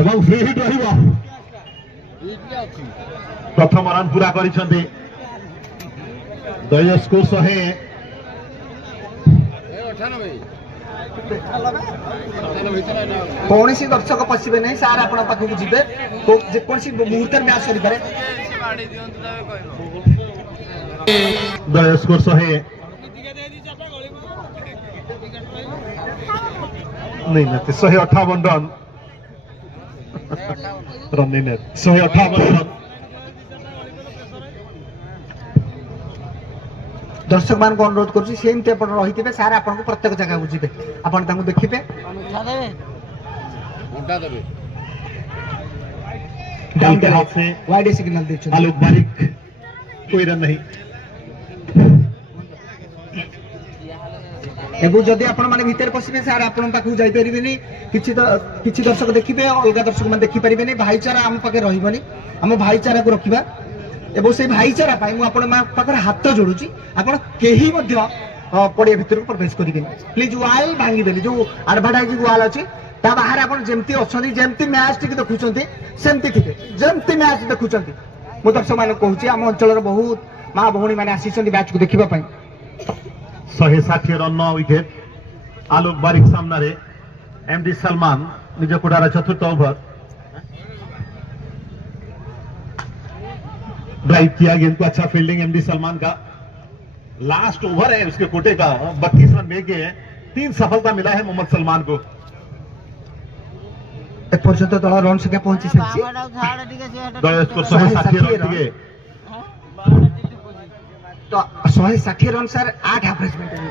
এবং free hit রহিব প্রথম run পুরা କରିଛନ୍ତି দলীয় ସ୍କୋର 100। କୌଣସି ଦର୍ଶକ ପଶିବେ ନାହିଁ ସାର୍ ଆପଣଙ୍କ ପାଖକୁ ଯିବେ ଯେକୌଣସି ମୁହୂର୍ତ୍ତରେ ମ୍ୟାଚ୍ ସରିପାରେ। ଦଳୀୟ ସ୍କୋର 100 नहीं ना 158 रन रन नहीं ना 158 रन। दर्शक मान को अनुरोध करुछि सेमती आपण रहिथिबे सार आपण को प्रत्येक जगह को जिबे आपण तांको देखिबे डाउन के हाथ से वाइड सिग्नल दे आलोक बारिक कोई रन नहीं। एगो जदि आपण माने भीतर पसिबे सार आपण पाखु जाई परिबेनी किछि दर्शक देखिबे अलगा दर्शक मान देखि परिबेनी भाईचारा हम पाके रहिबनी हम भाईचारा को रखिबा एवं से भाईचारा पाई मु आपण पाखरे हाथ जोड़ुची आपण केही मध्य पड़िया भीतर को प्रवेश करिबेनी प्लीज वाल भांगीबेनी जो एडवर्टाइजिंग वाल अछि ता बाहर आपण जेमती अछनी जेमती मैच टिक देखुचंती सेमती थिबे जेमती मैच देखुचंती मु दर्शक मान कहूची हम अंचल बहुत मां भौणी माने आसीचंती मैच को देखिबा पई। 160 रन विकेट आलोक बारिक सामना रे एमडी सलमान निज कोटार चतुर्थ ओवर ड्राइव किया गेंद को अच्छा फील्डिंग एमडी सलमान का लास्ट ओवर है उसके कोटे का 32 रन बेगे 3 सफलता मिला है मोहम्मद सलमान को। पर्यंत दल रन संख्या पहुंची सारी दल स्कोर 160 रन दिए तो 160 रन सर 8 एवरेज मेंटेन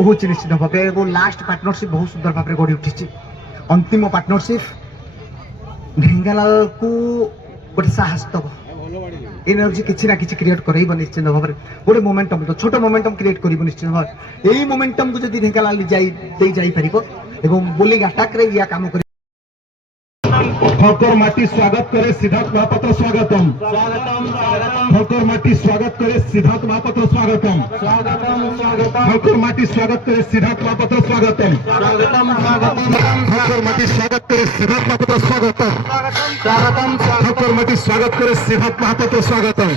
होची निश्चित भाबे वो लास्ट पार्टनरशिप बहुत सुंदर भाबे गढी उठिछि अंतिम पार्टनरशिप ढेंगालाल को गोटे साहस तब एनर्जी किसी ना किसी क्रिएट करइब निश्चित भाबे गोटे मोमेंटम तो छोट मोमेंटम क्रिएट करिब निश्चित भाबे एई मोमेंटम को जदी ढेंगालाल जाई परिबो एवं बोलिंग अटैक रे या काम कर ठोकर माटी स्वागत करे सिद्धार्थ महापात्र स्वागतम ठोकर माटी स्वागत करे सिद्धार्थ महापात्र स्वागतम ठोकर माटी स्वागत करे सिद्धार्थ महापात्र स्वागतम ठोकर माटी स्वागत करे सिद्धार्थ महापात्र स्वागतम ठोकर माटी स्वागत करे सिद्धार्थ महापात्र स्वागतम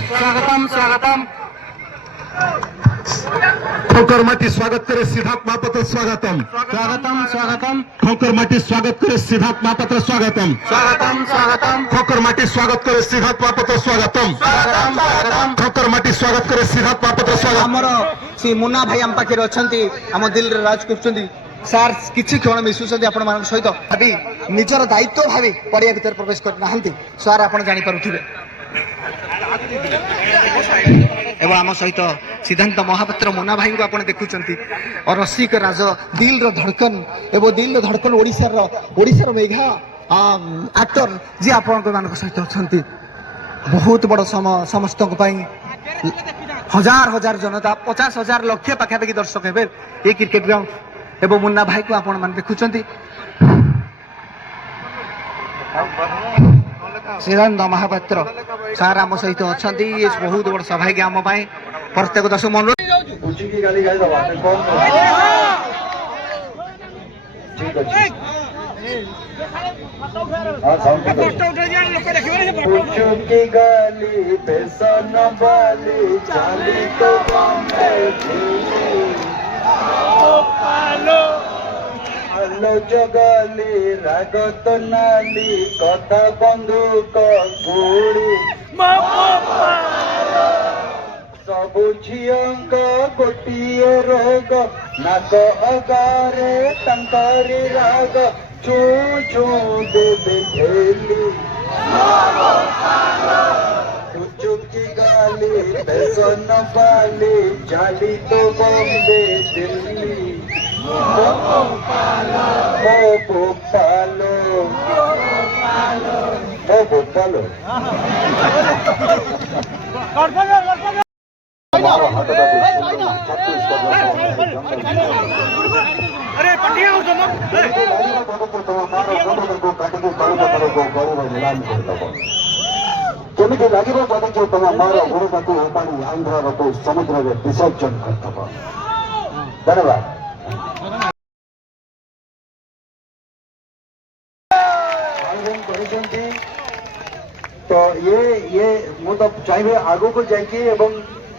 ठोकर माटी स्वागत करे सिद्धार्थ महापात्र स्वागतम ठोकर माटी स्वागत करे सिद्धार्थ महापात्र स्वागतम ठोकर माटी स्वागत करे सिद्धार्थ महापात्र स्वागतम ठोकर माटी स्वागत करे सिद्धार्थ महापात्र स्वागतम। हमर से मुन्ना भाई हम पाखे अछंती हम दिल रे राज करछंती सार किछि क्षण मिसुछंती आपण मान सहित भाबी निजर दायित्व भाबी पड़िया भीतर प्रवेश कर नाहंती सार आपण जानि पारुथिबे एवं आम सहित सिद्धांत महापात्र मुन्ना भाई को आपण देखुचंती और रसिक राज दिल रो धड़कन एवं दिल रो धड़कन ओडिसा मेघा एक्टर जी आपण मानक सहित अछंती बहुत बड़ समस्त हजार हजार जनता 50,000 लक्ष पाखापाखि दर्शक हेबे ये क्रिकेट ग्राउंड एवं मुन्ना भाई को आपण मान देखुचंती सिद्धांत महापात्र सार आम सहित अच्छा बहुत बड़ सौभाग्य आम प्रत्येक दर्शक मन आलो जगली रागत नाली कथा बंधुक गुड़ी सबु झीक गोटे रोग नाक अगारे तंकरी राग चू चू देवे खेली चुकी गाली बेसन बाली जाली तो बॉम्बे दिल्ली केमिति लगे जदि तुम मार गुरुबाकू पानी आंध्र को समुद्र में विसर्जन करदब धन्यवाद। तो ये मु तो चाहिए आगो को जाइए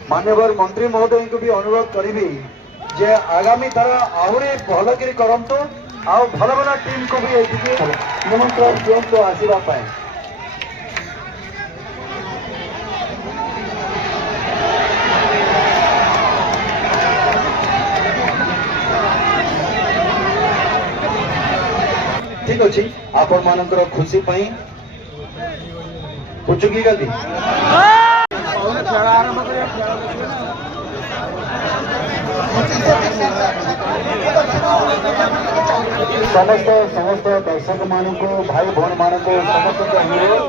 माननीय मंत्री महोदय को भी अनुरोध करी जे आगामी थर आहरी भल कि करतु आउ भल भल टीम को भी निमंत्रण दिंतु आसवा। ठीक अच्छे आपण मानकर खुशी पाई पुचुकी गली समस्त समस्त दर्शक मान को भाई भौन मान को समस्त अनुरोध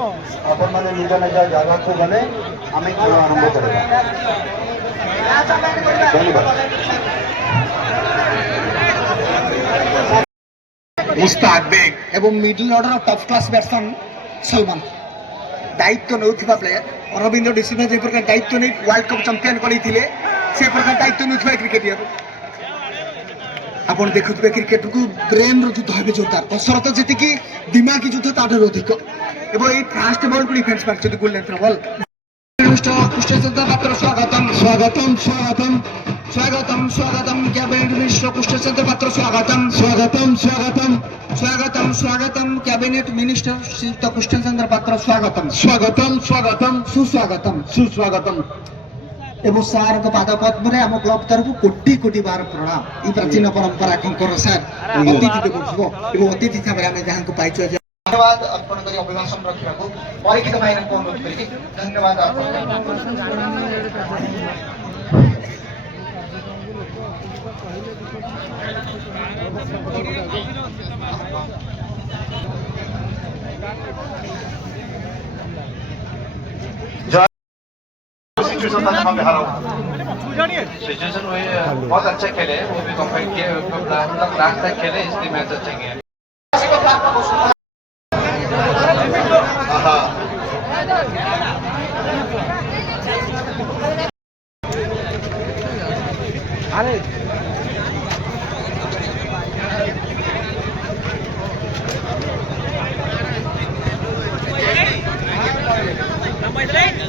आपण मैंने निज निज जगह को गले आम खेल आरंभ कर। धन्यवाद। मुस्ताक बेग एवं middle order top class batsman Salman दायित्व नौथिबा प्लेयर अरविंद डिसिल्वा जे प्रकार दायित्व नहीं वर्ल्ड कप चैंपियन करथिले से प्रकार दायित्व नौथिबा क्रिकेटर आपण देखुथिबे क्रिकेट को ब्रेन रो युद्ध हेबे जोरदार कसरत जेति की दिमागी युद्ध ताठर अधिक एवं ए फास्ट बॉल को डिफेंस मारछथि गोल लेंथ बॉल मिस्टर कृष्णचंद्र पात्र स्वागतम स्वागतम स्वागतम स्वागतम स्वागतम कैबिनेट मिनिस्टर कृष्णचंद्र पात्र स्वागतम स्वागतम स्वागतम स्वागतम स्वागतम कैबिनेट मिनिस्टर श्रीयुक्त कृष्णचंद्र पात्र स्वागतम स्वागतम स्वागतम सुस्वागतम सुस्वागतम एवं सार को पाद पद्म आम क्लब तरफ कोटी कोटी बार प्रणाम ये प्राचीन परंपरा कंकर सार अतिथि एवं अतिथि भाव आम जहाँ को पाइछ धन्यवाद अर्पण कर अभिभाषण रखा परीक्षित भाई अनुरोध करी धन्यवाद अर्पण। सिचुएशन हुई बहुत अच्छा खेले वो भी कंपेयर किए मतलब लास्ट तक खेले इसलिए मैच अच्छा गया।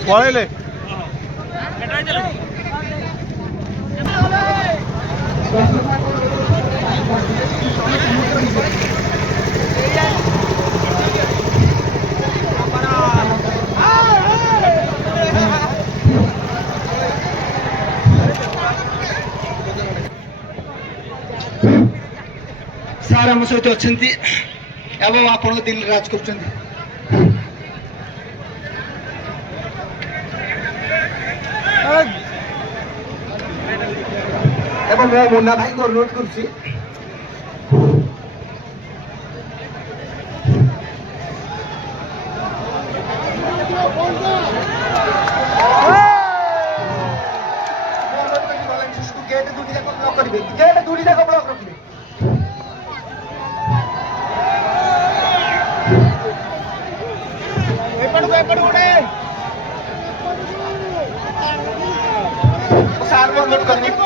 पळेले सार आम सहित अच्छा एवं आप दिल्ली राज कर मुन्ना भाई को अनुरोध कर गेट दुटी जाक ब्लॉक करेंगे गेट दुटी जाक ब्लॉक रखिए सार को अनुरोध करेंगे